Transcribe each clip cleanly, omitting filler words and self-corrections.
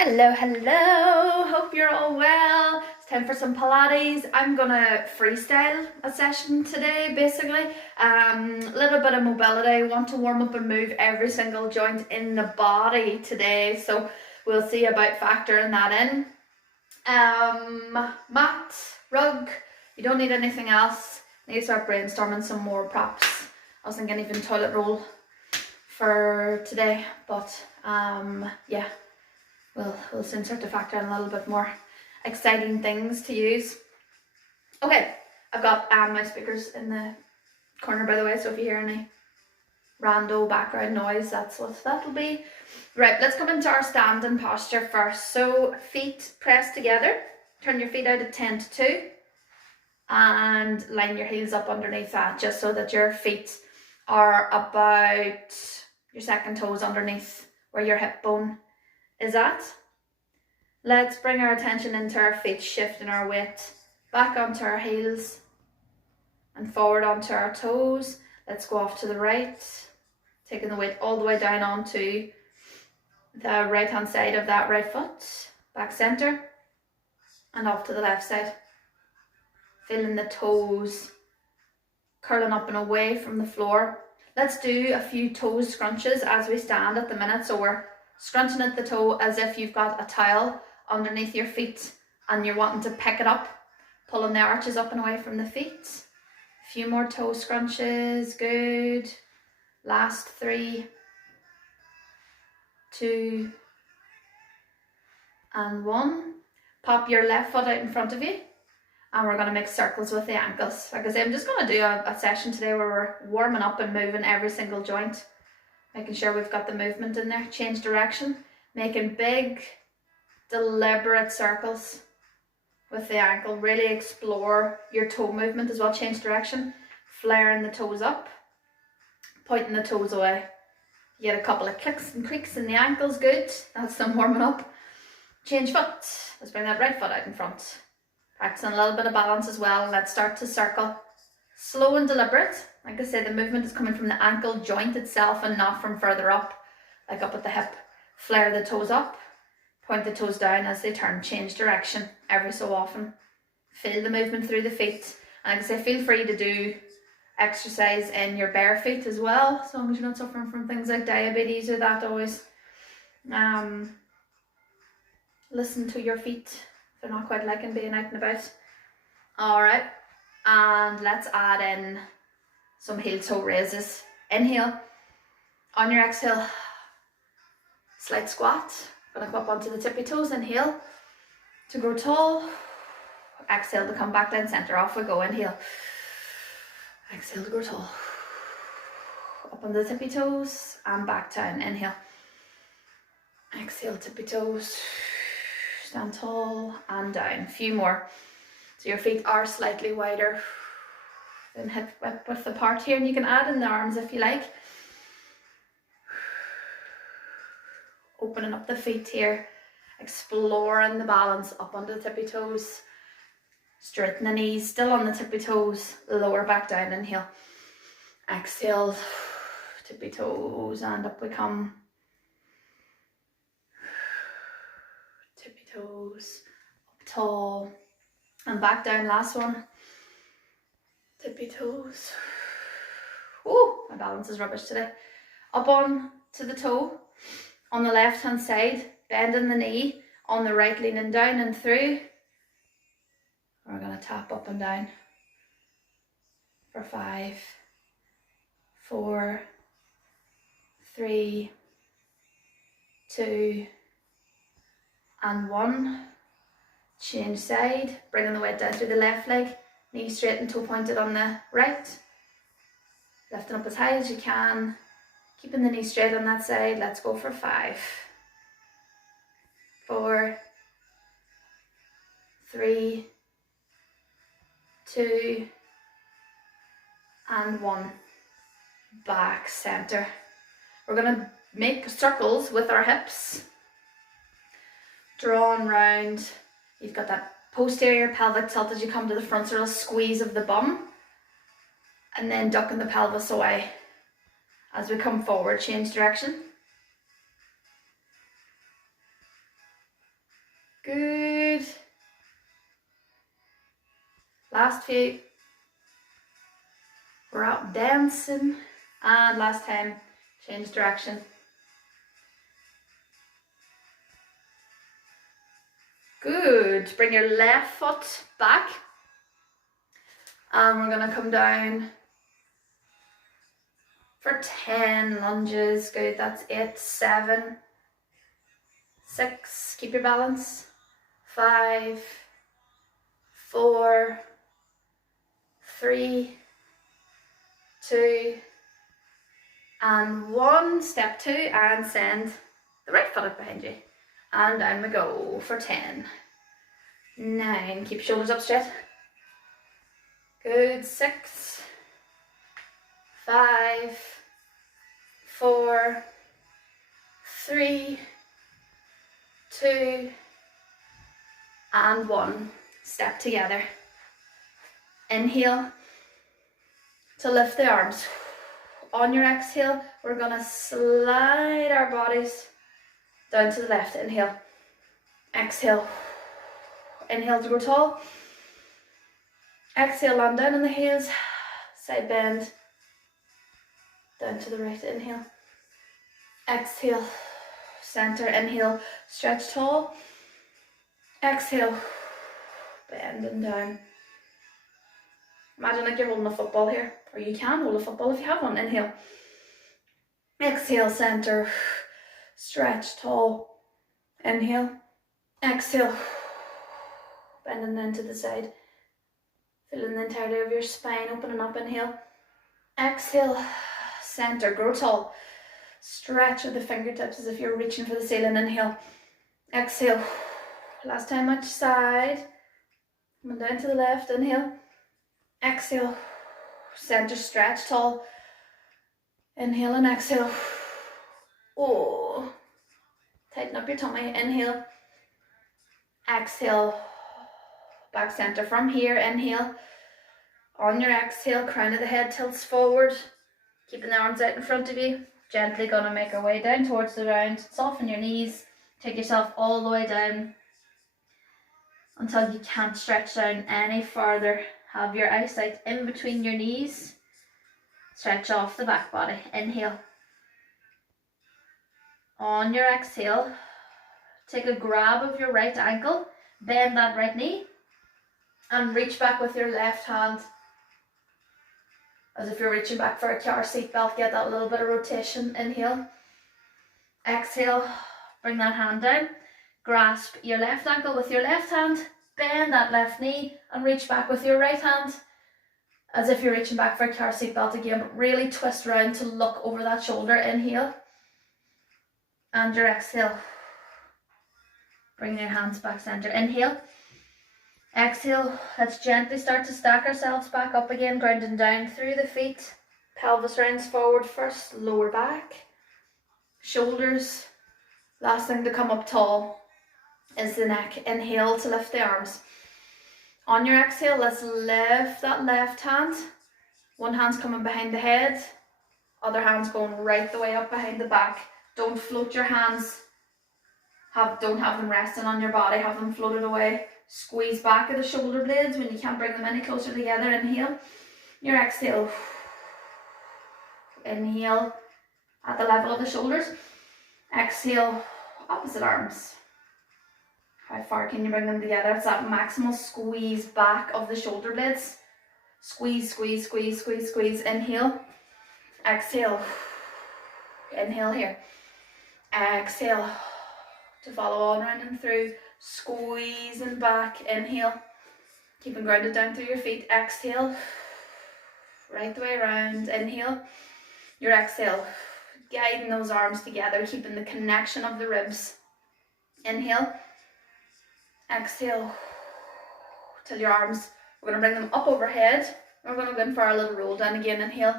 Hello, hello, hope you're all well. It's time for some Pilates. I'm gonna freestyle a session today, basically. A little bit of mobility. I want to warm up and move every single joint in the body today, so we'll see about factoring that in. Mat, rug, you don't need anything else. I need to start brainstorming some more props. I was thinking even toilet roll for today, but yeah. We'll soon start to factor in a little bit more exciting things to use. Okay, I've got my speakers in the corner, by the way, so if you hear any rando background noise, that's what that'll be. Right, let's come into our standing posture first. So feet pressed together, turn your feet out at 10 to 2 and line your heels up underneath that, just so that your feet are about your second toes underneath where your hip bone is at. Let's bring our attention into our feet, shifting our weight back onto our heels and forward onto our toes. Let's go off to the right, taking the weight all the way down onto the right hand side of that right foot, back center, and off to the left side. Feeling the toes curling up and away from the floor. Let's do a few toe scrunches as we stand at the minute. So we're scrunching at the toe as if you've got a towel underneath your feet and you're wanting to pick it up, pulling the arches up and away from the feet. A few more toe scrunches, good. Last 3, 2, and 1. Pop your left foot out in front of you and we're going to make circles with the ankles. Like I say, I'm just going to do a session today where we're warming up and moving every single joint, making sure we've got the movement in there. Change direction, making big deliberate circles with the ankle. Really explore your toe movement as well. Change direction, flaring the toes up, pointing the toes away. You get a couple of clicks and creaks in the ankles, good. That's them warming up. Change foot, let's bring that right foot out in front. Practicing a little bit of balance as well. Let's start to circle. Slow and deliberate. Like I said, the movement is coming from the ankle joint itself and not from further up, like up at the hip. Flare the toes up, point the toes down as they turn. Change direction every so often. Feel the movement through the feet. And like I say, feel free to do exercise in your bare feet as well, as long as you're not suffering from things like diabetes or that. Always listen to your feet if they're not quite liking being out and about. Alright, and let's add in some heel toe raises. Inhale. On your exhale, slight squat. Gonna come up onto the tippy toes. Inhale to grow tall. Exhale to come back down center. Off we go. Inhale. Exhale to grow tall. Up on the tippy toes and back down. Inhale. Exhale, tippy toes. Stand tall and down. A few more. So your feet are slightly wider than hip width apart here, and you can add in the arms if you like. Opening up the feet here, exploring the balance up onto the tippy toes. Straighten the knees, still on the tippy toes, lower back down. Inhale. Exhale, tippy toes, and up we come. Tippy toes, up tall, and back down. Last one. Tippy toes. Oh, my balance is rubbish today. Up on to the toe on the left hand side, bending the knee, on the right leaning down and through. We're going to tap up and down for 5, 4, 3, 2, and 1. Change side, bringing the weight down through the left leg, knee straight and toe pointed on the right. Lifting up as high as you can, keeping the knee straight on that side. Let's go for 5, 4, 3, 2, and 1. Back center. We're going to make circles with our hips. Drawn round. You've got that posterior pelvic tilt as you come to the front, sort of squeeze of the bum. And then ducking the pelvis away as we come forward. Change direction. Last few. We're out dancing. And last time, change direction. Good. Bring your left foot back. And we're going to come down for 10 lunges. Good. That's 8, 7, 6. Keep your balance. 5, 4, 3, 2, and 1. Step 2 and send the right foot up behind you. And down we go for 10. 9. Keep shoulders up straight. Good. 6, 5, 4, 3, 2, and 1. Step together. Inhale to lift the arms. On your exhale, we're going to slide our bodies down to the left. Inhale. Exhale. Inhale to grow tall. Exhale, land down on the heels. Side bend. Down to the right. Inhale. Exhale. Center. Inhale. Stretch tall. Exhale. Bend and down. Imagine like you're holding a football here. Or you can hold a football if you have one. Inhale. Exhale, center. Stretch tall. Inhale. Exhale. Bending down to the side. Feeling the entirety of your spine opening up. Inhale. Exhale. Center. Grow tall. Stretch with the fingertips as if you're reaching for the ceiling. Inhale. Exhale. Last time each side. Coming down to the left. Inhale. Exhale. Center. Stretch tall. Inhale and exhale. Oh. Tighten up your tummy. Inhale. Exhale. Back center from here. Inhale. On your exhale, crown of the head tilts forward. Keeping the arms out in front of you. Gently gonna make our way down towards the ground. Soften your knees. Take yourself all the way down until you can't stretch down any further. Have your eyesight in between your knees. Stretch off the back body. Inhale. On your exhale, take a grab of your right ankle. Bend that right knee. And reach back with your left hand. As if you're reaching back for a car seat belt. Get that little bit of rotation. Inhale. Exhale. Bring that hand down. Grasp your left ankle with your left hand. Bend that left knee and reach back with your right hand. As if you're reaching back for a car seat belt again. But really twist around to look over that shoulder. Inhale. And your exhale. Bring your hands back center. Inhale. Exhale. Let's gently start to stack ourselves back up again. Grounding down through the feet. Pelvis rounds forward first. Lower back. Shoulders. Last thing to come up tall is the neck. Inhale to lift the arms. On your exhale, let's lift that left hand. One hand's coming behind the head. Other hand's going right the way up behind the back. Don't float your hands. Don't have them resting on your body. Have them floated away. Squeeze back at the shoulder blades when you can't bring them any closer together. Inhale. Your exhale. Inhale at the level of the shoulders. Exhale. Opposite arms. How far can you bring them together? It's that maximal squeeze back of the shoulder blades. Squeeze, squeeze, squeeze, squeeze, squeeze. Inhale. Exhale. Inhale here. Exhale. To follow on round and through. Squeezing back. Inhale. Keeping grounded down through your feet. Exhale. Right the way around. Inhale. Your exhale. Guiding those arms together. Keeping the connection of the ribs. Inhale. Exhale. Till your arms, we're going to bring them up overhead. We're going to go in for our little roll down again. Inhale.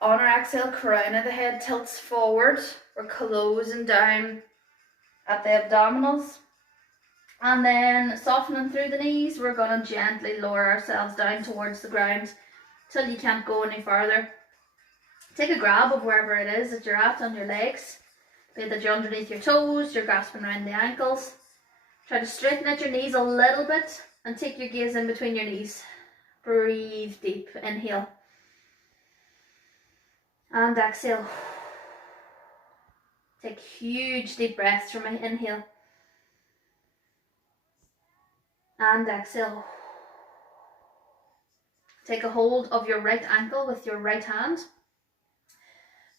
On our exhale, crown of the head tilts forward. We're closing down at the abdominals. And then softening through the knees, we're going to gently lower ourselves down towards the ground till you can't go any further. Take a grab of wherever it is that you're at on your legs. Be it that you're underneath your toes, you're grasping around the ankles. Try to straighten out your knees a little bit And take your gaze in between your knees. Breathe deep. Inhale. And exhale. Take huge deep breaths from me. Inhale. And exhale. Take a hold of your right ankle with your right hand.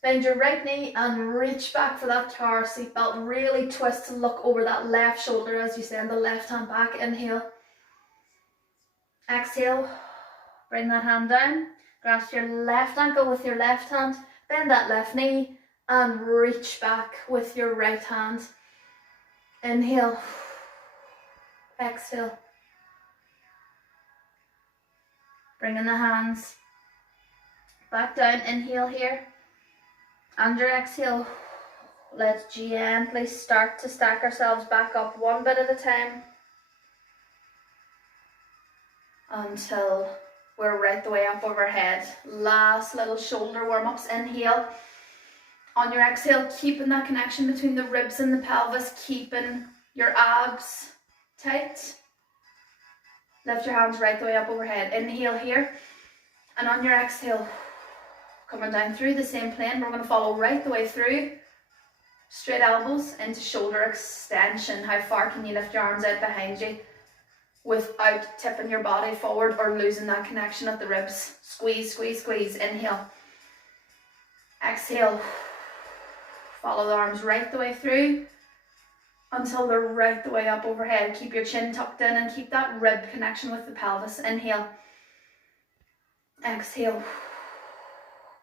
Bend your right knee and reach back for that tower seatbelt. Really twist and look over that left shoulder as you send the left hand back. Inhale. Exhale. Bring that hand down. Grasp your left ankle with your left hand. Bend that left knee and reach back with your right hand. Inhale. Exhale. Bringing the hands back down. Inhale here. And your exhale. Let's gently start to stack ourselves back up one bit at a time until we're right the way up overhead. Last little shoulder warm-ups. Inhale. On your exhale, keeping that connection between the ribs and the pelvis, keeping your abs tight. Lift your hands right the way up overhead. Inhale here. And on your exhale, coming down through the same plane, we're going to follow right the way through. Straight elbows into shoulder extension. How far can you lift your arms out behind you without tipping your body forward or losing that connection at the ribs? Squeeze, squeeze, squeeze. Inhale. Exhale. Follow the arms right the way through until they're right the way up overhead. Keep your chin tucked in and keep that rib connection with the pelvis. Inhale. Exhale.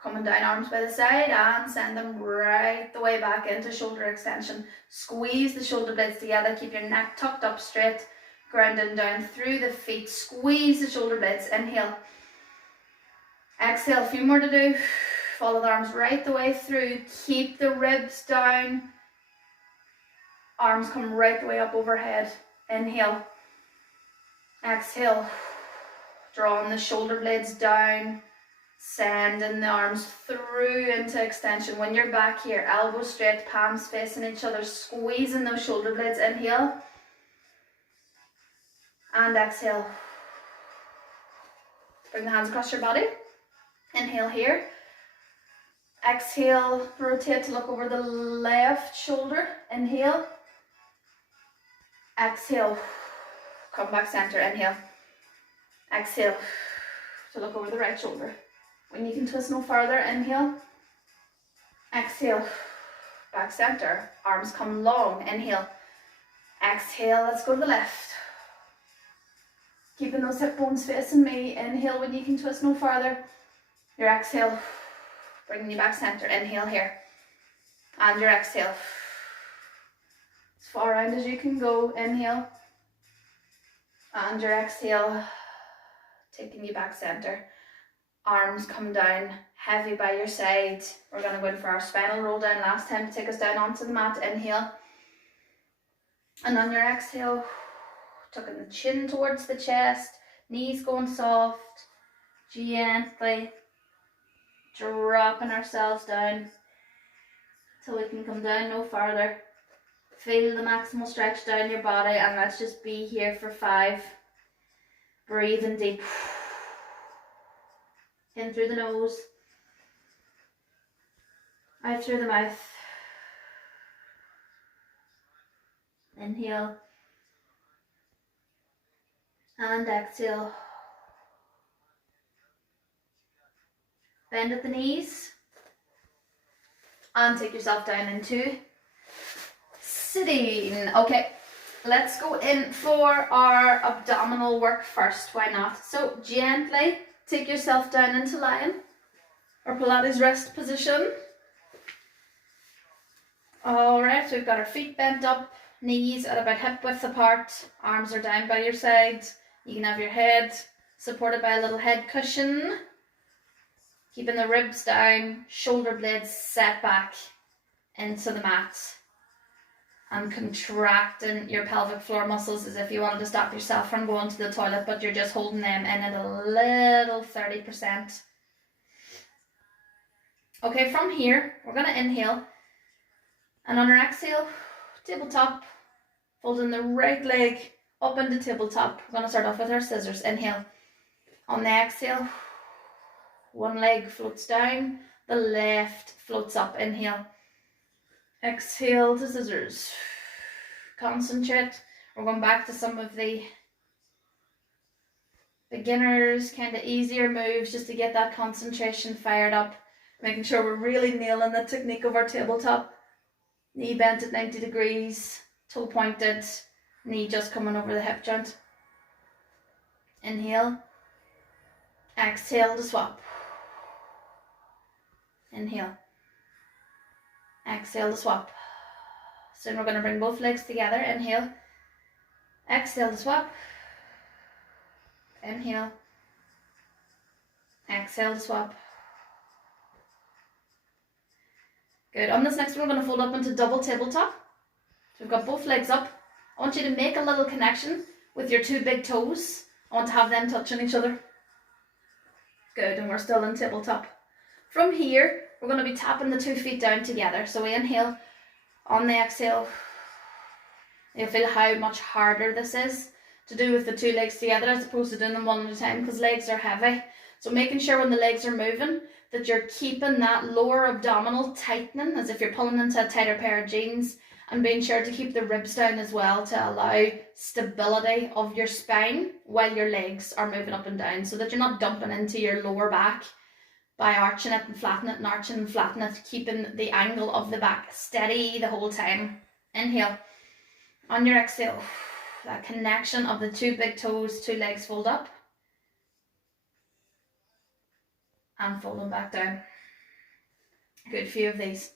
Coming down, arms by the side, and send them right the way back into shoulder extension. Squeeze the shoulder blades together. Keep your neck tucked up straight. Grounding down through the feet. Squeeze the shoulder blades. Inhale. Exhale. A few more to do. Follow the arms right the way through. Keep the ribs down. Arms come right the way up overhead. Inhale. Exhale. Drawing the shoulder blades down. Sending the arms through into extension. When you're back here, elbows straight, palms facing each other, squeezing those shoulder blades. Inhale. And exhale. Bring the hands across your body. Inhale here. Exhale, rotate to look over the left shoulder. Inhale. Exhale. Come back center. Inhale. Exhale. To look over the right shoulder. When you can twist no further, inhale. Exhale. Back center. Arms come long. Inhale. Exhale. Let's go to the left. Keeping those hip bones facing me. Inhale when you can twist no further. Your exhale. Bringing you back center. Inhale here. And your exhale. As far round as you can go. Inhale. And your exhale. Taking you back center. Arms come down heavy by your side. We're going to go in for our spinal roll down last time to take us down onto the mat. Inhale. And on your exhale, tucking the chin towards the chest. Knees going soft. Gently dropping ourselves down till we can come down no further. Feel the maximal stretch down your body, and let's just be here for 5. Breathing deep. In through the nose. Out through the mouth. Inhale. And exhale. Bend at the knees. And take yourself down into sitting. Okay, let's go in for our abdominal work first. Why not? So gently take yourself down into lion or Pilates rest position. Alright, so we've got our feet bent up, knees at about hip width apart, arms are down by your sides. You can have your head supported by a little head cushion. Keeping the ribs down, shoulder blades set back into the mat. And contracting your pelvic floor muscles as if you wanted to stop yourself from going to the toilet, but you're just holding them in at a little 30%. Okay, from here, we're going to inhale. And on our exhale, tabletop, folding the right leg up into tabletop. We're going to start off with our scissors. Inhale. On the exhale, one leg floats down, the left floats up. Inhale. Exhale to scissors. Concentrate. We're going back to some of the beginners, kind of easier moves, just to get that concentration fired up. Making sure we're really nailing the technique of our tabletop. Knee bent at 90 degrees, toe pointed, knee just coming over the hip joint. Inhale. Exhale to swap. Inhale. Exhale to swap. So we're going to bring both legs together. Inhale. Exhale to swap. Inhale. Exhale to swap. Good. On this next one, we're going to fold up into double tabletop. So we've got both legs up. I want you to make a little connection with your two big toes. I want to have them touching each other. Good. And we're still in tabletop. From here, we're going to be tapping the 2 feet down together. So we inhale. On the exhale, you'll feel how much harder this is to do with the 2 legs together as opposed to doing them one at a time, because legs are heavy. So making sure when the legs are moving that you're keeping that lower abdominal tightening as if you're pulling into a tighter pair of jeans, and being sure to keep the ribs down as well to allow stability of your spine while your legs are moving up and down, so that you're not dumping into your lower back by arching it and flattening it and arching and flattening it, keeping the angle of the back steady the whole time. Inhale. On your exhale, that connection of the 2 big toes, 2 legs fold up and fold them back down. Good few of these.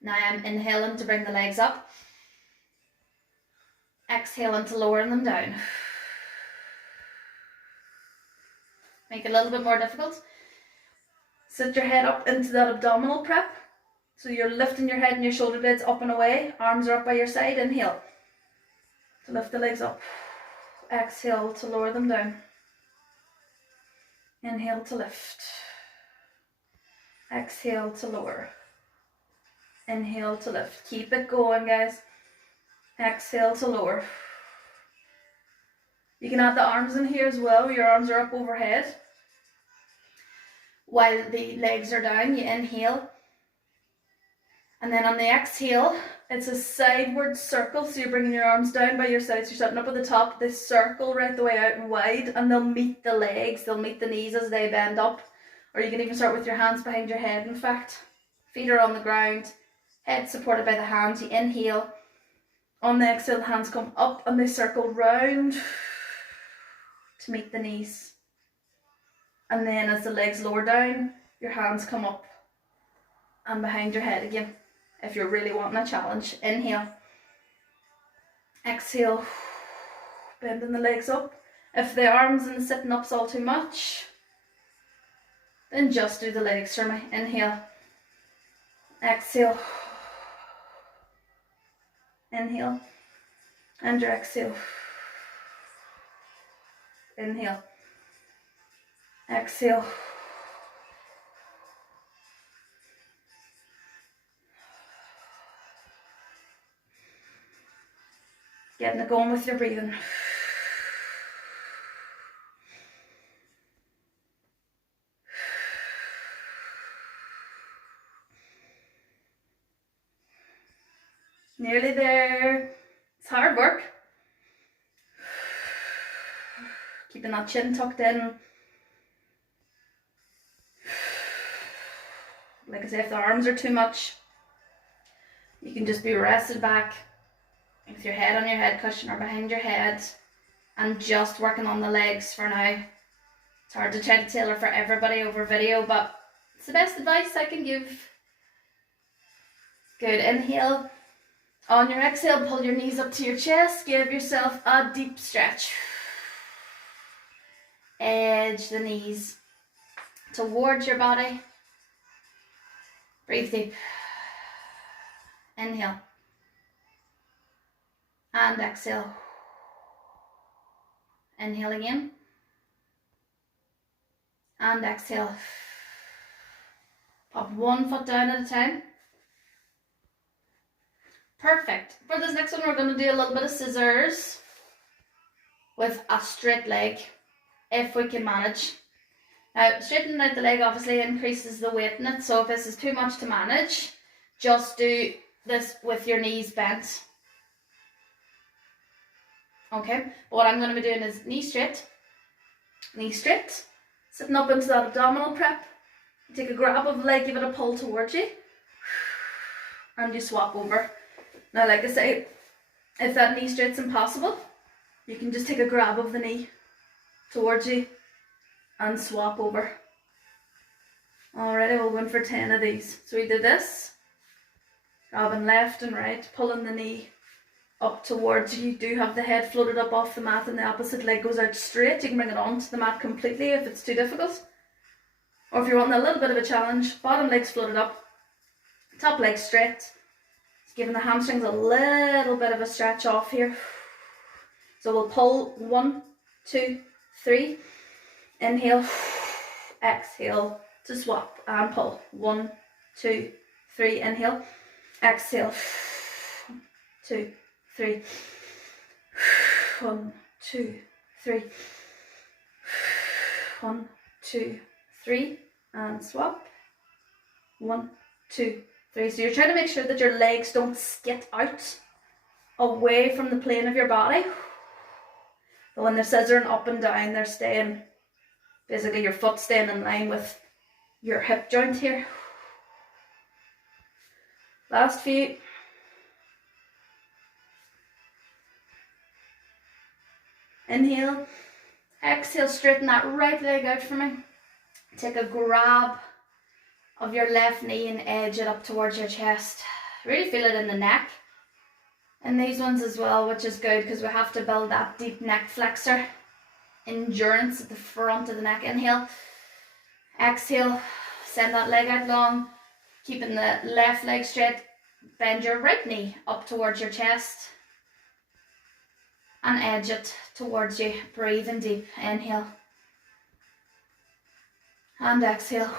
Now I'm inhaling to bring the legs up, exhaling to lowering them down. Make it a little bit more difficult. Sit your head up into that abdominal prep. So you're lifting your head and your shoulder blades up and away. Arms are up by your side. Inhale to lift the legs up. Exhale to lower them down. Inhale to lift. Exhale to lower. Inhale to lift. Keep it going, guys. Exhale to lower. You can add the arms in here as well. Your arms are up overhead. While the legs are down, you inhale. And then on the exhale, it's a sideward circle. So you're bringing your arms down by your sides. You're starting up at the top. They circle right the way out and wide. And they'll meet the legs. They'll meet the knees as they bend up. Or you can even start with your hands behind your head, in fact. Feet are on the ground. Head supported by the hands. You inhale. On the exhale, the hands come up and they circle round to meet the knees. And then as the legs lower down, your hands come up and behind your head again. If you're really wanting a challenge, inhale. Exhale, bending the legs up. If the arms and the sitting up's all too much, then just do the legs for me. Inhale. Exhale. Inhale. And your exhale. Inhale. Exhale. Getting it going with your breathing. Nearly there. It's hard work. Keeping that chin tucked in. Like I say, if the arms are too much, you can just be rested back with your head on your head cushion or behind your head and just working on the legs for now. It's hard to try to tailor for everybody over video, but it's the best advice I can give. Good. Inhale. On your exhale, pull your knees up to your chest. Give yourself a deep stretch. Edge the knees towards your body. Breathe deep. Inhale. And exhale. Inhale again. And exhale. Pop one foot down at a time. Perfect. For this next one, we're going to do a little bit of scissors with a straight leg, if we can manage. Now, straightening out the leg obviously increases the weight in it, so if this is too much to manage, just do this with your knees bent. Okay, but what I'm going to be doing is knee straight, sitting up into that abdominal prep. Take a grab of the leg, give it a pull towards you, and you swap over. Now, like I say, if that knee straight's impossible, you can just take a grab of the knee towards you and swap over. Alrighty, we'll go in for 10 of these. So we do this, grabbing left and right, pulling the knee up towards you. You do have the head floated up off the mat and the opposite leg goes out straight. You can bring it onto the mat completely if it's too difficult. Or if you're wanting a little bit of a challenge, bottom leg's floated up, top leg straight. It's giving the hamstrings a little bit of a stretch off here. So we'll pull 1, 2, 3. Inhale, exhale to swap and pull. 1, 2, 3. Inhale, exhale. 1, 2, 3. 1, 2, 3. 1, 2, 3, and swap. 1, 2, 3. So you're trying to make sure that your legs don't skid out away from the plane of your body. But when they're scissoring up and down, they're staying, basically your foot staying in line with your hip joint here. Last few. Inhale, exhale, straighten that right leg out for me. Take a grab of your left knee and edge it up towards your chest. Really feel it in the neck. And these ones as well, which is good because we have to build that deep neck flexor endurance at the front of the neck. Inhale, exhale, send that leg out long, keeping the left leg straight. Bend your right knee up towards your chest and edge it towards you. Breathing deep. Inhale and exhale,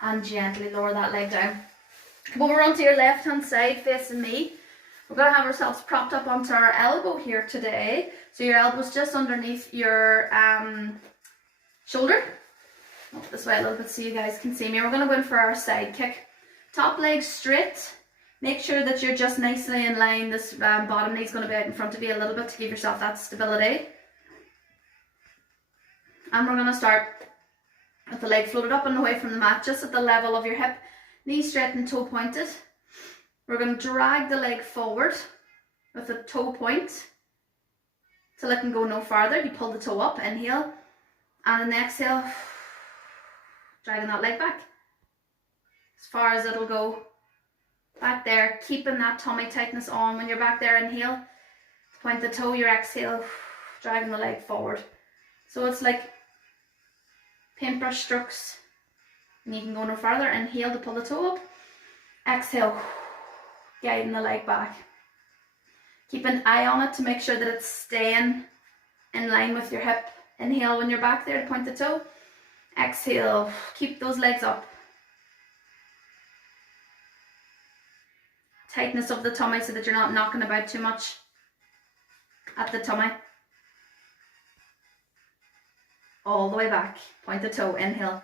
and gently lower that leg down. Come over onto your left hand side facing me. We're going to have ourselves propped up onto our elbow here today. So your elbow's just underneath your shoulder. Up this way a little bit so you guys can see me. We're going to go in for our side kick. Top leg straight. Make sure that you're just nicely in line. This bottom knee's going to be out in front of you a little bit to give yourself that stability. And we're going to start with the leg floated up and away from the mat, just at the level of your hip. Knee straight and toe pointed. We're going to drag the leg forward with the toe point till it can go no farther. You pull the toe up, inhale, and in the exhale, dragging that leg back as far as it'll go. Back there, keeping that tummy tightness on when you're back there. Inhale, point the toe, your exhale, dragging the leg forward. So it's like paintbrush strokes, and you can go no farther. Inhale to pull the toe up, exhale, guiding the leg back. Keep an eye on it to make sure that it's staying in line with your hip. Inhale when you're back there to point the toe, exhale, keep those legs up. Tightness of the tummy so that you're not knocking about too much at the tummy. All the way back, point the toe, inhale.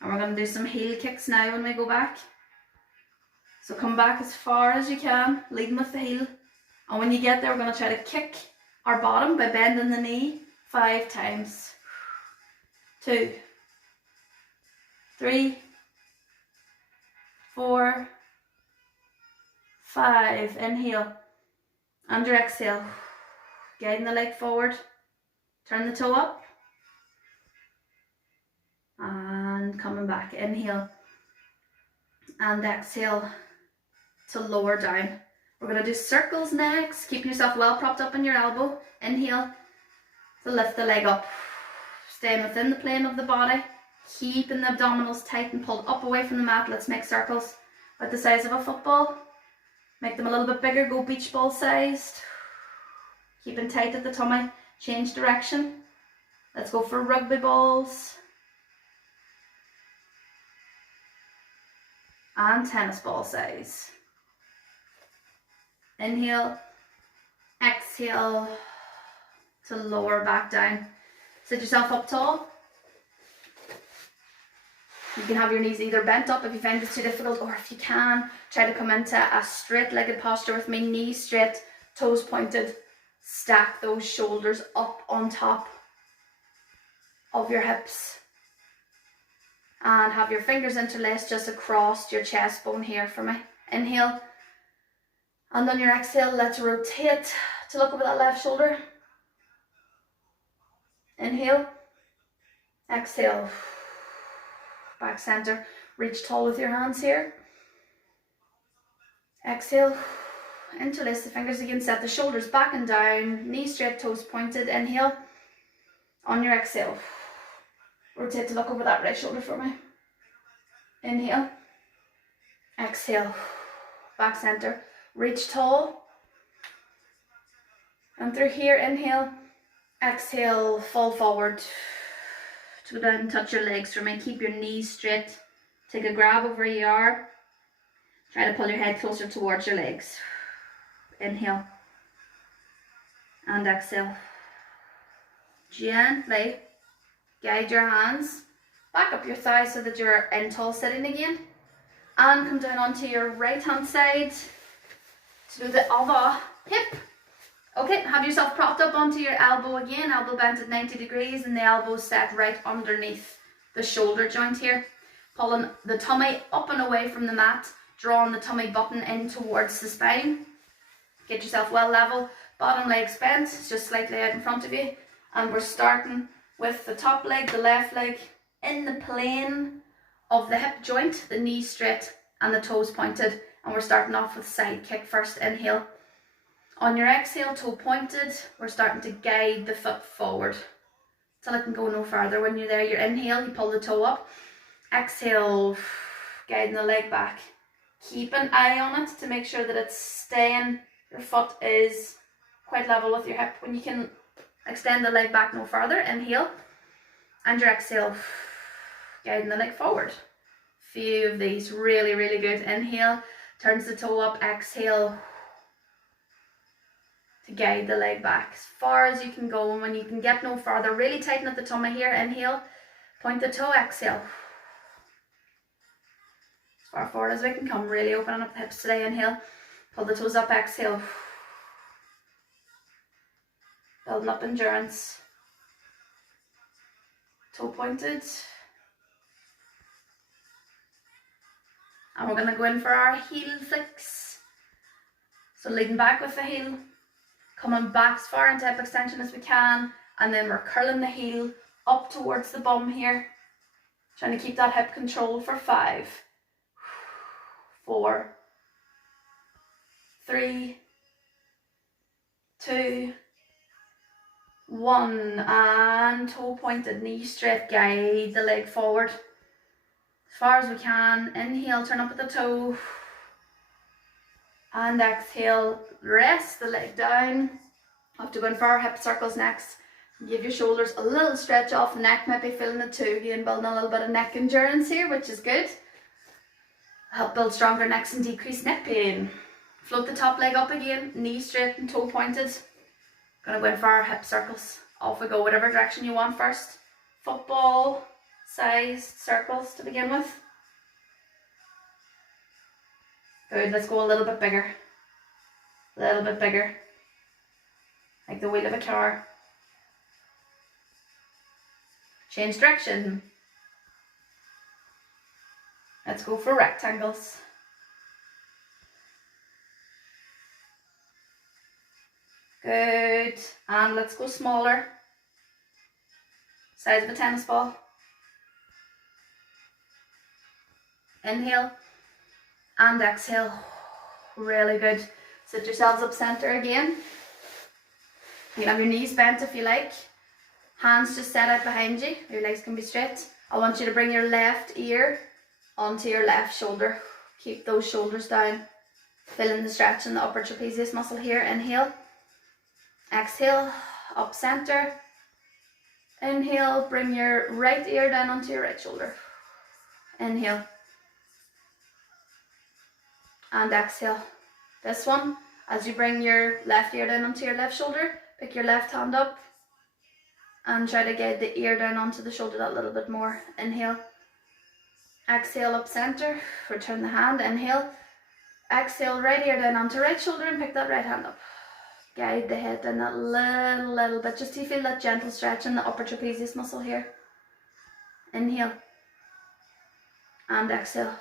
And we're going to do some heel kicks now when we go back. So come back as far as you can, leading with the heel. And when you get there, we're going to try to kick our bottom by bending the knee 5 times. 2, 3, 4, 5. Inhale. And your exhale. Guiding the leg forward. Turn the toe up. And coming back. Inhale. And exhale to lower down. We're going to do circles next. Keeping yourself well propped up on your elbow. Inhale to lift the leg up. Staying within the plane of the body. Keeping the abdominals tight and pulled up away from the mat. Let's make circles about the size of a football. Make them a little bit bigger. Go beach ball sized. Keeping tight at the tummy. Change direction. Let's go for rugby balls. and tennis ball size. Inhale, exhale to lower back down. Sit yourself up tall. You can have your knees either bent up if you find this too difficult, or if you can, try to come into a straight-legged posture with me, knees straight, toes pointed. Stack those shoulders up on top of your hips. And have your fingers interlaced just across your chest bone here for me. Inhale. And on your exhale, let's rotate to look over that left shoulder. Inhale. Exhale. Back center. Reach tall with your hands here. Exhale. Interlace the fingers again. Set the shoulders back and down. Knees straight, toes pointed. Inhale. On your exhale, rotate to look over that right shoulder for me. Inhale. Exhale. Back center. Reach tall. And through here, inhale. Exhale, fall forward. To go down and touch your legs for me. Keep your knees straight. Take a grab over where you are. Try to pull your head closer towards your legs. Inhale. And exhale. Gently guide your hands back up your thighs so that you're in tall sitting again. And come down onto your right hand side to do the other hip. Okay, have yourself propped up onto your elbow again, elbow bent at 90 degrees and the elbow set right underneath the shoulder joint here. Pulling the tummy up and away from the mat, drawing the tummy button in towards the spine. Get yourself well level, bottom leg's bent, it's just slightly out in front of you. And we're starting with the top leg, the left leg, in the plane of the hip joint, the knees straight and the toes pointed. And we're starting off with side kick first. Inhale. On your exhale, toe pointed, we're starting to guide the foot forward till it can go no further. When you're there, you inhale, you pull the toe up. Exhale, guiding the leg back. Keep an eye on it to make sure that it's staying, your foot is quite level with your hip. When you can extend the leg back no further, inhale. And your exhale, guiding the leg forward. Few of these, really, really good. Inhale, turns the toe up, exhale. To guide the leg back as far as you can go, and when you can get no further, really tighten up the tummy here. Inhale, point the toe, exhale. As far forward as we can come, really opening up the hips today. Inhale, pull the toes up, exhale. Building up endurance. Toe pointed. And we're going to go in for our heel flicks. So leading back with the heel. Coming back as far into hip extension as we can, and then we're curling the heel up towards the bum here. Trying to keep that hip control for 5, 4, 3, 2, 1, and toe pointed, knee straight, guide the leg forward as far as we can. Inhale, turn up at the toe. And exhale, rest the leg down. Have to go in for our hip circles next. Give your shoulders a little stretch off the neck, maybe feeling it too. Again, building a little bit of neck endurance here, which is good. Help build stronger necks and decrease neck pain. Float the top leg up again, knee straight and toe pointed. Gonna go in for our hip circles. Off we go, whatever direction you want first. Football sized circles to begin with. Good, let's go a little bit bigger. A little bit bigger. Like the wheel of a car. Change direction. Let's go for rectangles. Good, and let's go smaller. Size of a tennis ball. Inhale. And exhale. Really good. Sit yourselves up center again. You can have your knees bent if you like. Hands just set out behind you. Your legs can be straight. I want you to bring your left ear onto your left shoulder. Keep those shoulders down. Feeling the stretch in the upper trapezius muscle here. Inhale. Exhale. Up center. Inhale. Bring your right ear down onto your right shoulder. Inhale. and exhale. This one, as you bring your left ear down onto your left shoulder, pick your left hand up and try to get the ear down onto the shoulder that little bit more. Inhale. Exhale up center, return the hand, inhale. Exhale, right ear down onto right shoulder and pick that right hand up. Guide the head down that little bit, just to feel that gentle stretch in the upper trapezius muscle here. Inhale. And exhale.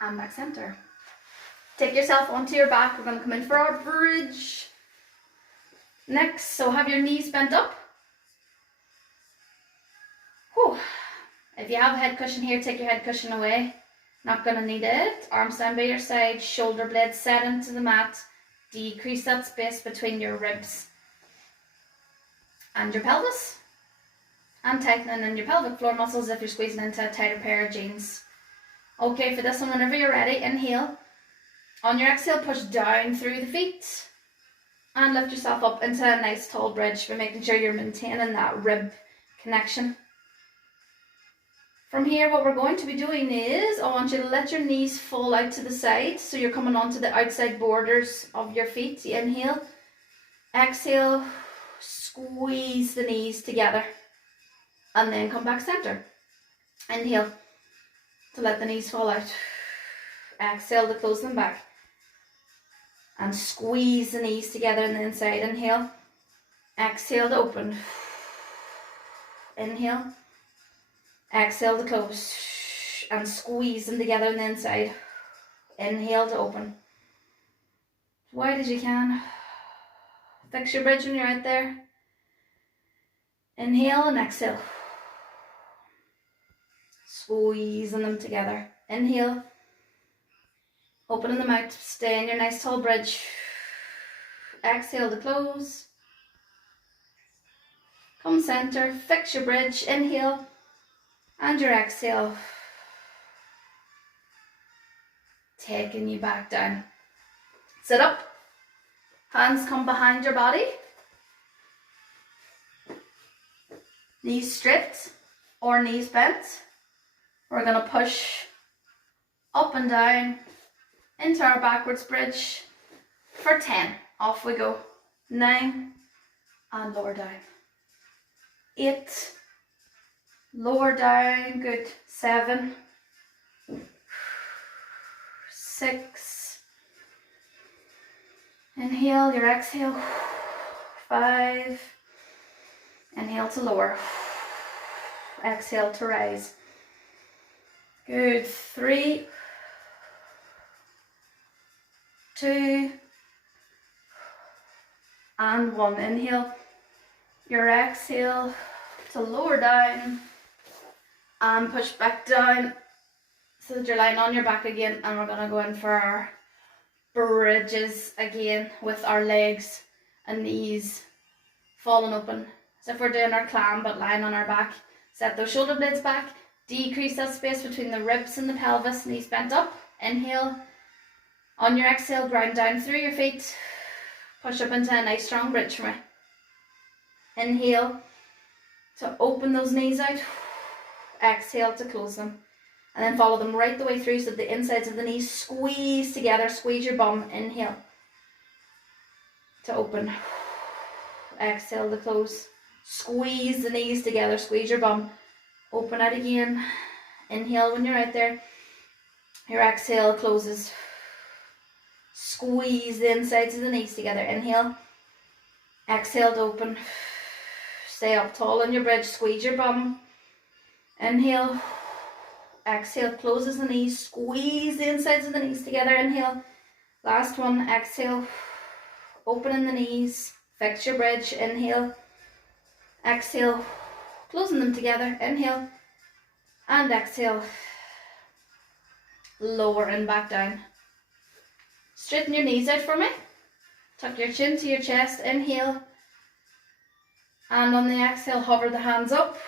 And back center. Take yourself onto your back. We're going to come in for our bridge. Next, so have your knees bent up. Whew. If you have a head cushion here, take your head cushion away. Not going to need it. Arms down by your side, shoulder blades set into the mat. Decrease that space between your ribs and your pelvis. And tightening in your pelvic floor muscles if you're squeezing into a tighter pair of jeans. Okay, for this one, whenever you're ready, inhale. On your exhale, push down through the feet. And lift yourself up into a nice tall bridge by making sure you're maintaining that rib connection. From here, what we're going to be doing is, I want you to let your knees fall out to the side. So you're coming onto the outside borders of your feet. Inhale. Exhale. Squeeze the knees together. And then come back center. Inhale. To let the knees fall out. Exhale to close them back. And squeeze the knees together on the inside. Inhale. Exhale to open. Inhale. Exhale to close. And squeeze them together on the inside. Inhale to open. As wide as you can. Fix your bridge when you're out there. Inhale and exhale. Squeezing them together. Inhale. Opening them out. Stay in your nice tall bridge. Exhale to close. Come center. Fix your bridge. Inhale. And your exhale. Taking you back down. Sit up. Hands come behind your body. Knees straight or knees bent. We're going to push up and down into our backwards bridge for 10. Off we go. 9 and lower down. 8. Lower down. Good. 7. 6. Inhale your exhale. 5. Inhale to lower. Exhale to rise. Good. 3. 2. And 1. Inhale your exhale to lower down and push back down so that you're lying on your back again, and we're going to go in for our bridges again with our legs and knees falling open. So if we're doing our climb but lying on our back, set those shoulder blades back, decrease that space between the ribs and the pelvis, knees bent up. Inhale. On your exhale, ground down through your feet. Push up into a nice strong bridge for me. Inhale to open those knees out. Exhale to close them. And then follow them right the way through so that the insides of the knees squeeze together. Squeeze your bum. Inhale to open. Exhale to close. Squeeze the knees together. Squeeze your bum. Open it again. Inhale when you're out there. Your exhale closes. Squeeze the insides of the knees together. Inhale. Exhale to open. Stay up tall on your bridge. Squeeze your bum. Inhale. Exhale. Closes the knees. Squeeze the insides of the knees together. Inhale. Last one. Exhale. Opening the knees. Fix your bridge. Inhale. Exhale. Closing them together. Inhale. And exhale. Lower and back down. Straighten your knees out for me. Tuck your chin to your chest. Inhale. And on the exhale, hover the hands up.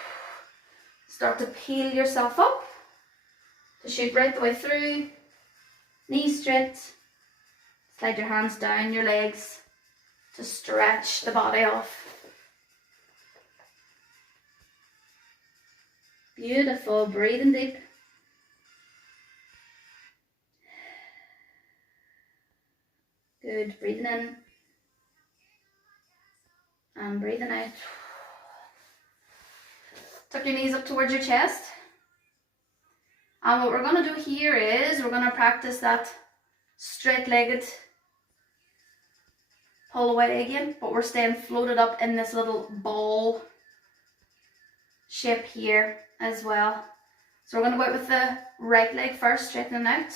Start to peel yourself up. To shoot right the way through. Knees straight. Slide your hands down your legs to stretch the body off. Beautiful. Breathing deep. Good. Breathing in and breathing out. Tuck your knees up towards your chest. And what we're going to do here is we're going to practice that straight-legged pull away again, but we're staying floated up in this little ball shape here as well. So we're going to go out with the right leg first, straightening out.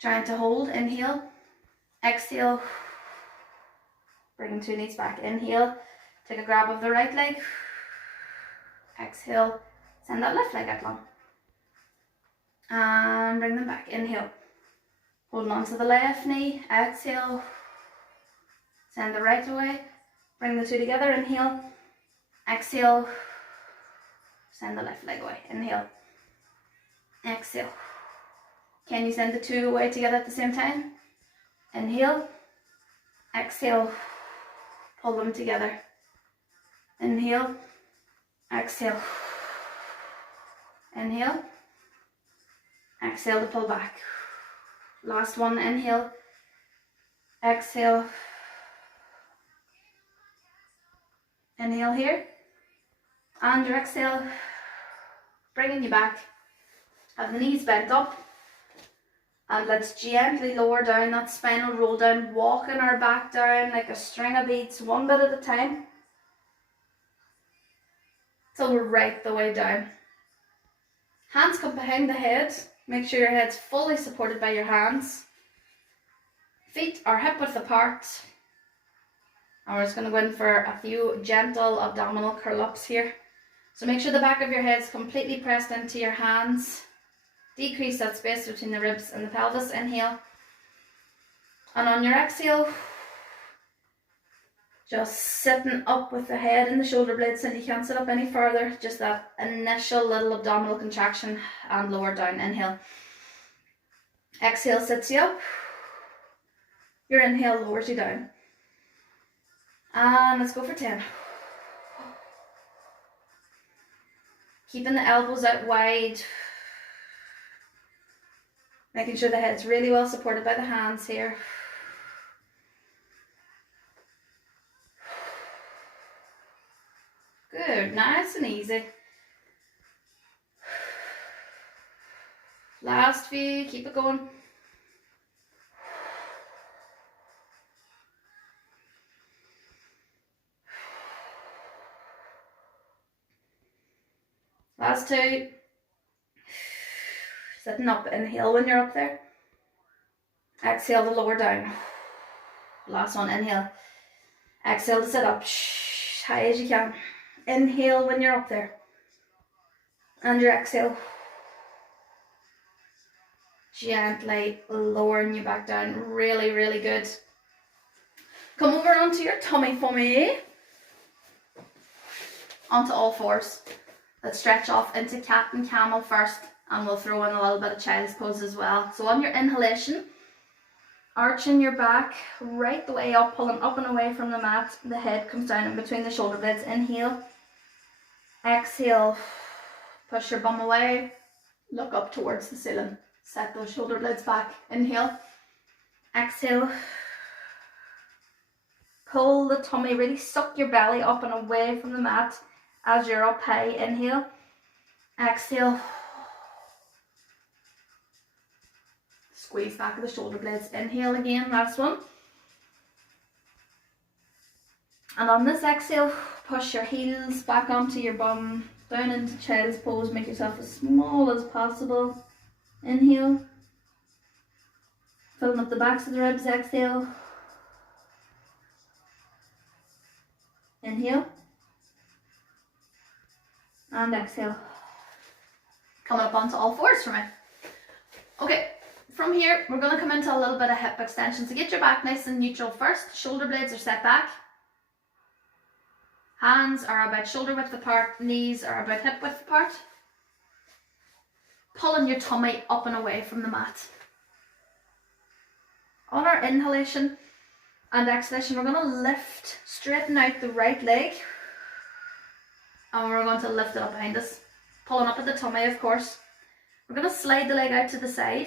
Trying to hold, inhale, exhale, bringing 2 knees back, inhale, take a grab of the right leg, exhale, send that left leg out long, and bring them back, inhale, holding on to the left knee, exhale, send the right away, bring the 2 together, inhale, exhale, send the left leg away, inhale, exhale. Can you send the 2 away together at the same time? Inhale, exhale, pull them together. Inhale, exhale, inhale, exhale to pull back. Last one, inhale, exhale, inhale here, and your exhale, bringing you back. Have the knees bent up. And let's gently lower down that spinal roll down, walking our back down like a string of beads, one bit at a time, till we're right the way down. Hands come behind the head. Make sure your head's fully supported by your hands. Feet are hip width apart. And we're just going to go in for a few gentle abdominal curl-ups here. So make sure the back of your head's completely pressed into your hands. Decrease that space between the ribs and the pelvis. Inhale. And on your exhale, just sitting up with the head and the shoulder blades, and you can't sit up any further. Just that initial little abdominal contraction and lower down. Inhale. Exhale sits you up. Your inhale lowers you down. And let's go for 10. Keeping the elbows out wide. Making sure the head's really well supported by the hands here. Good, nice and easy. Last few, keep it going. Last 2. Sitting up, inhale when you're up there. Exhale to lower down. Last one, inhale. Exhale to sit up, high as you can. Inhale when you're up there. And your exhale. Gently lowering you back down. Really, really good. Come over onto your tummy for me. Onto all fours. Let's stretch off into cat and camel first. And we'll throw in a little bit of child's pose as well. So on your inhalation, arching your back right the way up, pulling up and away from the mat. The head comes down in between the shoulder blades. Inhale. Exhale. Push your bum away. Look up towards the ceiling. Set those shoulder blades back. Inhale. Exhale. Pull the tummy. Really suck your belly up and away from the mat as you're up high. Inhale. Exhale. Squeeze back of the shoulder blades. Inhale again, last one. And on this exhale, push your heels back onto your bum, down into child's pose. Make yourself as small as possible. Inhale. Filling up the backs of the ribs. Exhale. Inhale. And exhale. Coming up onto all fours for me. Okay. From here, we're going to come into a little bit of hip extension. So get your back nice and neutral first. Shoulder blades are set back. Hands are about shoulder width apart. Knees are about hip width apart. Pulling your tummy up and away from the mat. On our inhalation and exhalation, we're going to lift, straighten out the right leg. And we're going to lift it up behind us. Pulling up at the tummy, of course. We're going to slide the leg out to the side.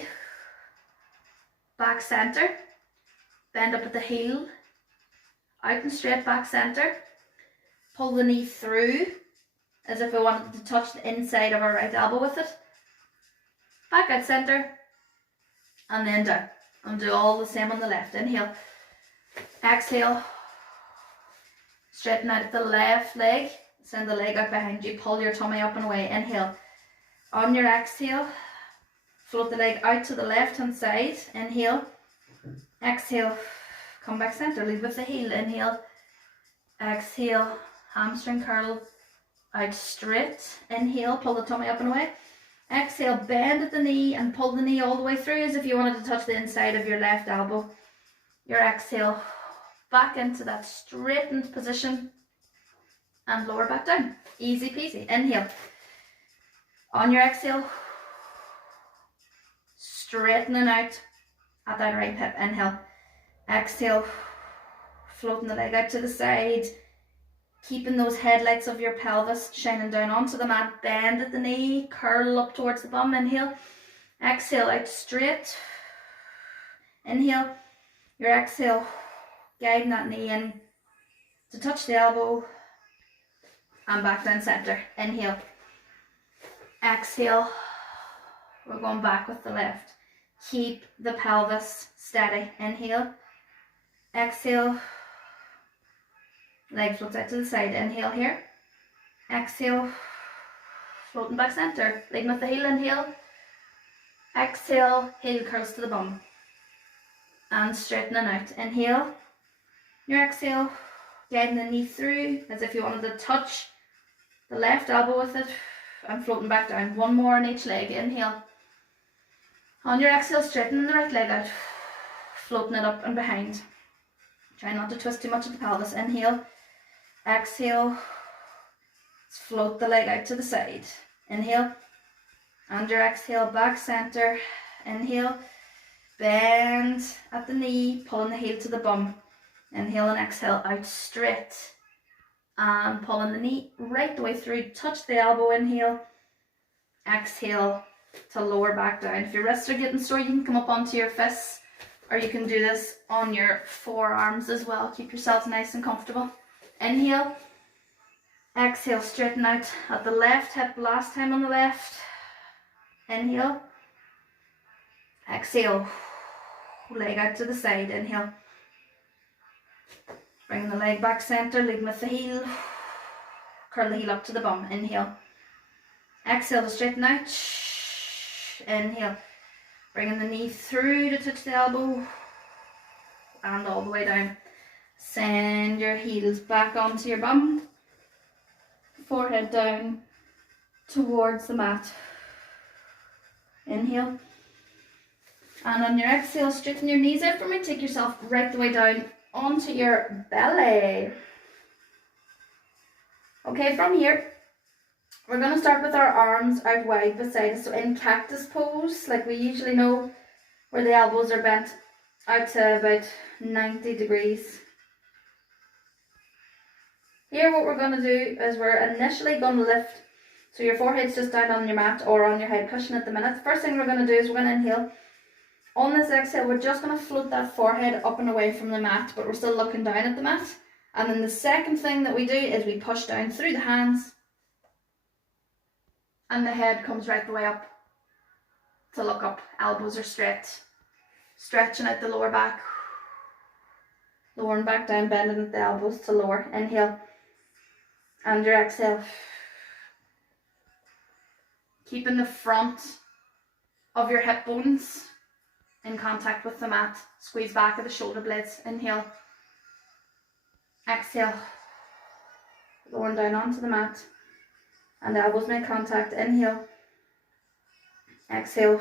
Back center. bend up at the heel, out and straight back centre. Pull the knee through as if we wanted to touch the inside of our right elbow with it. Back out centre and then down. And do all the same on the left. Inhale, exhale, straighten out the left leg, send the leg out behind you, pull your tummy up and away. Inhale, on your exhale, float the leg out to the left hand side. Inhale, exhale, come back centre, lead with the heel. Inhale, exhale, hamstring curl, out straight. Inhale, pull the tummy up and away. Exhale, bend at the knee and pull the knee all the way through as if you wanted to touch the inside of your left elbow. Your exhale, back into that straightened position and lower back down. Easy peasy. Inhale. On your exhale, straightening out at that right hip. Inhale. Exhale, floating the leg out to the side. Keeping those headlights of your pelvis shining down onto the mat. Bend at the knee, curl up towards the bum. Inhale, exhale, out straight. Inhale, your exhale, guiding that knee in to touch the elbow and back down centre. Inhale, exhale, we're going back with the left. Keep the pelvis steady. Inhale, exhale, leg floats out to the side. Inhale here. Exhale. Floating back centre. Leading with the heel. Inhale. Exhale. Heel curls to the bum. And straightening out. Inhale. Your exhale. Guiding the knee through as if you wanted to touch the left elbow with it. And floating back down. One more on each leg. Inhale. On your exhale, straightening the right leg out. Floating it up and behind. Try not to twist too much of the pelvis. Inhale. Exhale, float the leg out to the side. Inhale, and your exhale, back centre. Inhale, bend at the knee, pulling the heel to the bum. Inhale and exhale, out straight. And pulling the knee right the way through, touch the elbow. Inhale, exhale to lower back down. If your wrists are getting sore, you can come up onto your fists, or you can do this on your forearms as well. Keep yourselves nice and comfortable. Inhale, exhale, straighten out at the left hip, last time on the left. Inhale, exhale, leg out to the side. Inhale, bring the leg back centre, leading with the heel, curl the heel up to the bum. Inhale, exhale to straighten out. Inhale, bringing the knee through to touch the elbow and all the way down. Send your heels back onto your bum, forehead down towards the mat. Inhale. And on your exhale, straighten your knees out for me. Take yourself right the way down onto your belly. Okay, from here, we're going to start with our arms out wide beside us. So in cactus pose, like we usually know, where the elbows are bent out to about 90 degrees. Here what we're going to do is we're initially going to lift, so your forehead's just down on your mat or on your head cushion at the minute. The first thing we're going to do is we're going to inhale. On this exhale, we're just going to float that forehead up and away from the mat, but we're still looking down at the mat. And then the second thing that we do is we push down through the hands, and the head comes right the way up to look up. Elbows are straight, stretching out the lower back, lowering back down, bending at the elbows to lower. Inhale. And your exhale, keeping the front of your hip bones in contact with the mat. Squeeze back of the shoulder blades. Inhale, exhale, lowering down onto the mat and elbows make contact. Inhale, exhale,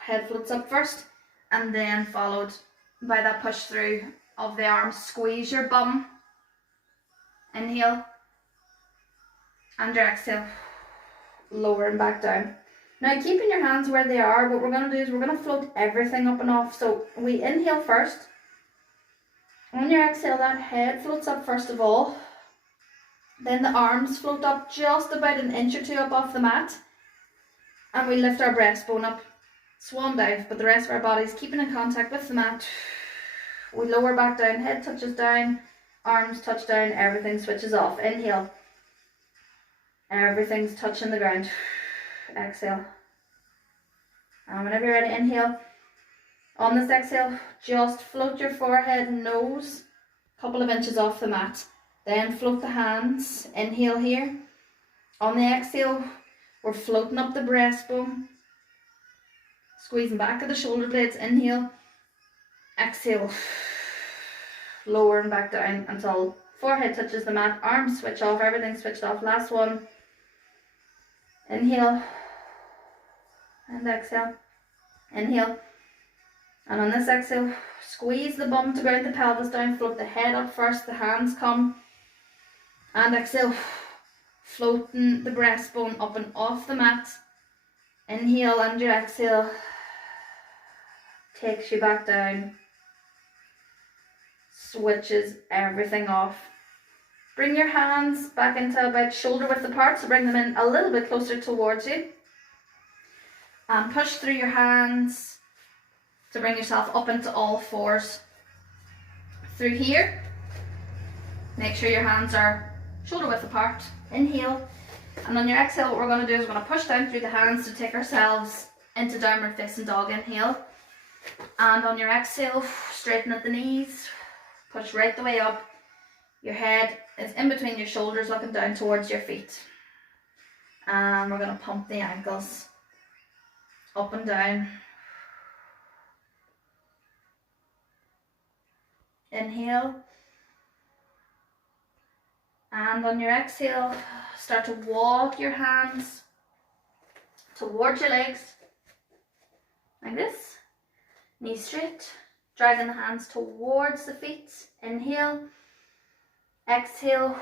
head floats up first and then followed by that push through of the arms. Squeeze your bum. Inhale. And your exhale, lowering back down. Now keeping your hands where they are, what we're going to do is we're going to float everything up and off. So we inhale first. On your exhale, that head floats up first of all. Then the arms float up just about an inch or two up off the mat. And we lift our breastbone up. Swan dive, but the rest of our body's keeping in contact with the mat. We lower back down, head touches down, arms touch down, everything switches off. Inhale. Everything's touching the ground. Exhale. And whenever you're ready, inhale. On this exhale, just float your forehead, nose, a couple of inches off the mat. Then float the hands. Inhale here. On the exhale, we're floating up the breastbone. Squeezing back of the shoulder blades. Inhale. Exhale. Lowering back down until forehead touches the mat. Arms switch off. Everything switched off. Last one. Inhale. And exhale. Inhale. And on this exhale, squeeze the bum to ground the pelvis down. Float the head up first. The hands come. And exhale. Floating the breastbone up and off the mat. Inhale, and your exhale takes you back down. Switches everything off. Bring your hands back into about shoulder width apart, so bring them in a little bit closer towards you. And push through your hands to bring yourself up into all fours. Through here, make sure your hands are shoulder width apart. Inhale, and on your exhale, what we're going to do is we're going to push down through the hands to take ourselves into downward facing dog. Inhale, and on your exhale, straighten at the knees, push right the way up. Your head is in between your shoulders, looking down towards your feet. And we're going to pump the ankles up and down. Inhale. And on your exhale, start to walk your hands towards your legs. Like this. Knees straight. Dragging the hands towards the feet. Inhale. Exhale.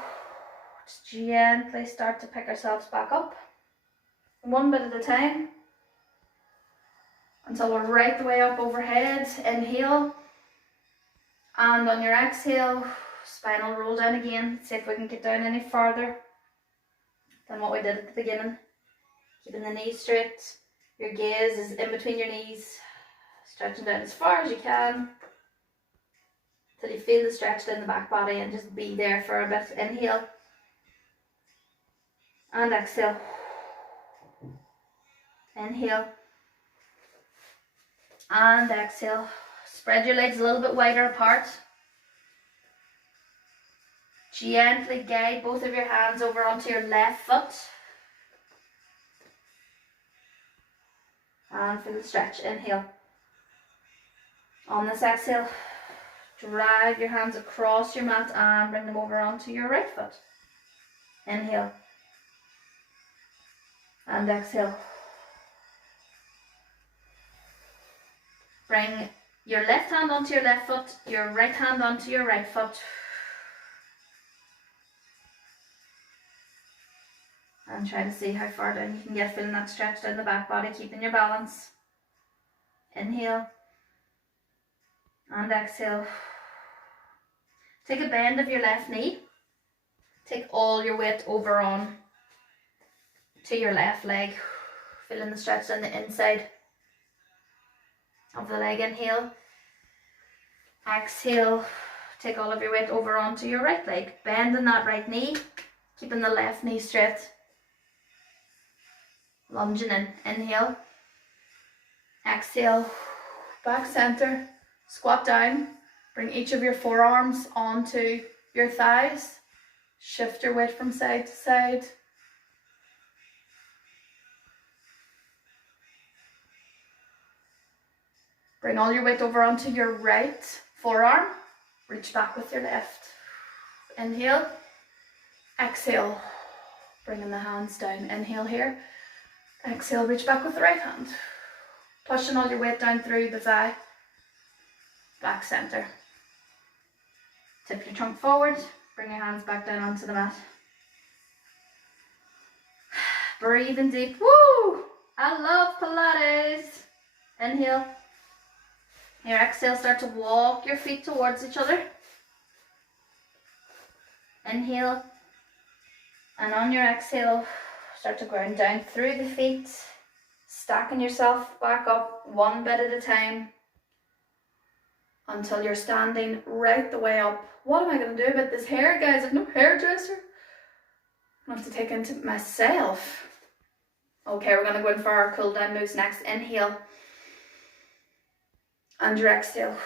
Just gently start to pick ourselves back up. One bit at a time. Until we're right the way up overhead. Inhale. And on your exhale, spinal roll down again. See if we can get down any farther than what we did at the beginning. Keeping the knees straight. Your gaze is in between your knees. Stretching down as far as you can. Till you feel the stretch down the back body, and just be there for a bit. Inhale. And exhale. Inhale. And exhale. Spread your legs a little bit wider apart. Gently guide both of your hands over onto your left foot. And feel the stretch. Inhale. On this exhale, drag your hands across your mat and bring them over onto your right foot. Inhale. And exhale. Bring your left hand onto your left foot, your right hand onto your right foot. And try to see how far down you can get, feeling that stretch down the back body, keeping your balance. Inhale. And exhale. Take a bend of your left knee. Take all your weight over on to your left leg. Feeling the stretch down the inside of the leg. Inhale. Exhale. Take all of your weight over onto your right leg. Bending that right knee. Keeping the left knee straight. Lunging in. Inhale. Exhale. Back center. Squat down. Bring each of your forearms onto your thighs. Shift your weight from side to side. Bring all your weight over onto your right forearm. Reach back with your left. Inhale. Exhale. Bringing the hands down. Inhale here. Exhale, reach back with the right hand. Pushing all your weight down through the thigh. Back center. Tip your trunk forward. Bring your hands back down onto the mat. Breathing deep. Woo! I love Pilates. Inhale. Your exhale, start to walk your feet towards each other. Inhale. And on your exhale, start to ground down through the feet. Stacking yourself back up one bit at a time. until you're standing right the way up. What am I going to do about this hair, guys? I've no hairdresser. I have to take into myself. Okay, we're going to go in for our cool down moves next. Inhale. And your exhale.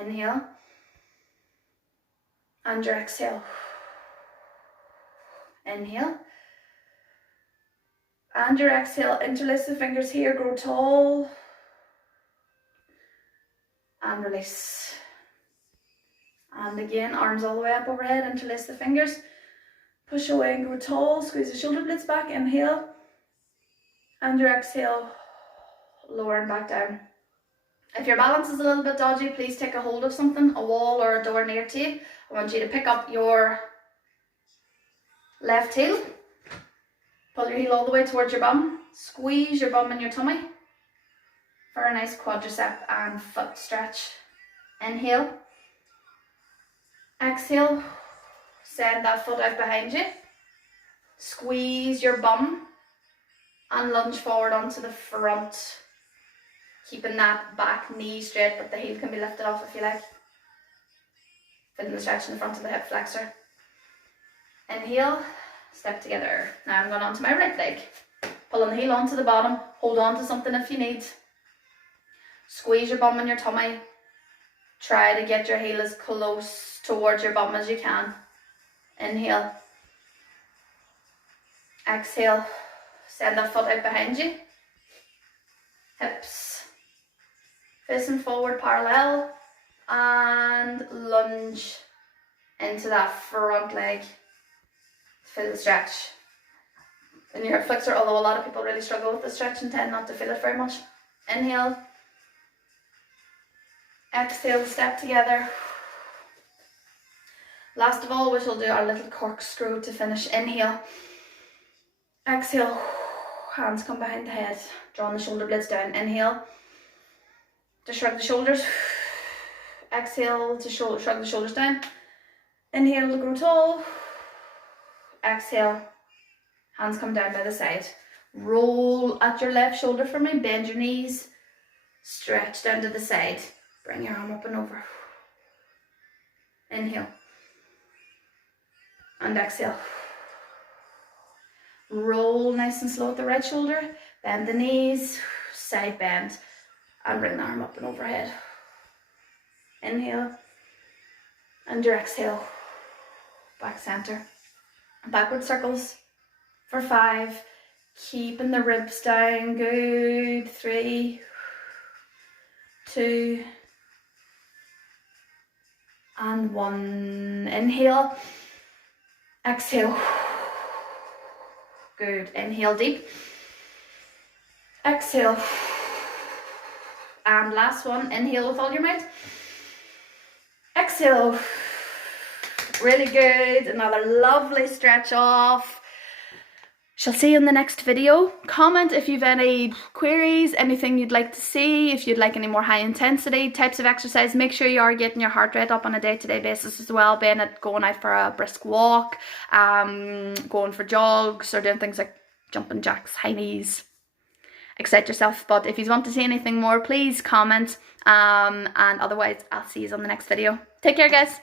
Inhale. And your exhale. Inhale. And your exhale. Interlace the fingers here. Grow tall. And release. And again, arms all the way up overhead. Interlace the fingers. Push away and grow tall. Squeeze the shoulder blades back. Inhale. And your exhale. Lower and back down. If your balance is a little bit dodgy, please take a hold of something, a wall or a door near to you. I want you to pick up your left heel. Pull your heel all the way towards your bum. Squeeze your bum and your tummy for a nice quadricep and foot stretch. Inhale. Exhale. Send that foot out behind you. Squeeze your bum and lunge forward onto the front. Keeping that back knee straight, but the heel can be lifted off if you like. Feeling the stretch in the front of the hip flexor. Inhale, step together. Now I'm going on to my right leg. Pulling the heel onto the bottom. Hold on to something if you need. Squeeze your bum and your tummy. Try to get your heel as close towards your bum as you can. Inhale. Exhale. Send that foot out behind you. Hips facing forward parallel. And lunge into that front leg. Feel the stretch in your hip flexor, although a lot of people really struggle with the stretch and tend not to feel it very much. Inhale. Exhale, step together. Last of all, we shall do our little corkscrew to finish. Inhale. Exhale. Hands come behind the head. Drawing the shoulder blades down. Inhale. To shrug the shoulders. Exhale to shrug the shoulders down. Inhale to grow tall. Exhale. Hands come down by the side. Roll at your left shoulder for me. Bend your knees. Stretch down to the side. Bring your arm up and over. Inhale. And exhale. Roll nice and slow at the right shoulder. Bend the knees. Side bend. And bring the arm up and overhead. Inhale. And your exhale. Back center. Backward circles for 5. Keeping the ribs down. Good. 3, 2, and 1. Inhale. Exhale. Good. Inhale deep. Exhale. And last one. Inhale with all your might. Exhale. Really good. Another lovely stretch off. Shall see you in the next video. Comment if you've any queries, anything you'd like to see, if you'd like any more high intensity types of exercise. Make sure you are getting your heart rate up on a day-to-day basis as well, being it going out for a brisk walk, going for jogs, or doing things like jumping jacks, high knees. Excite yourself. But if you want to see anything more, please comment, and otherwise I'll see you on the next video. Take care, guys.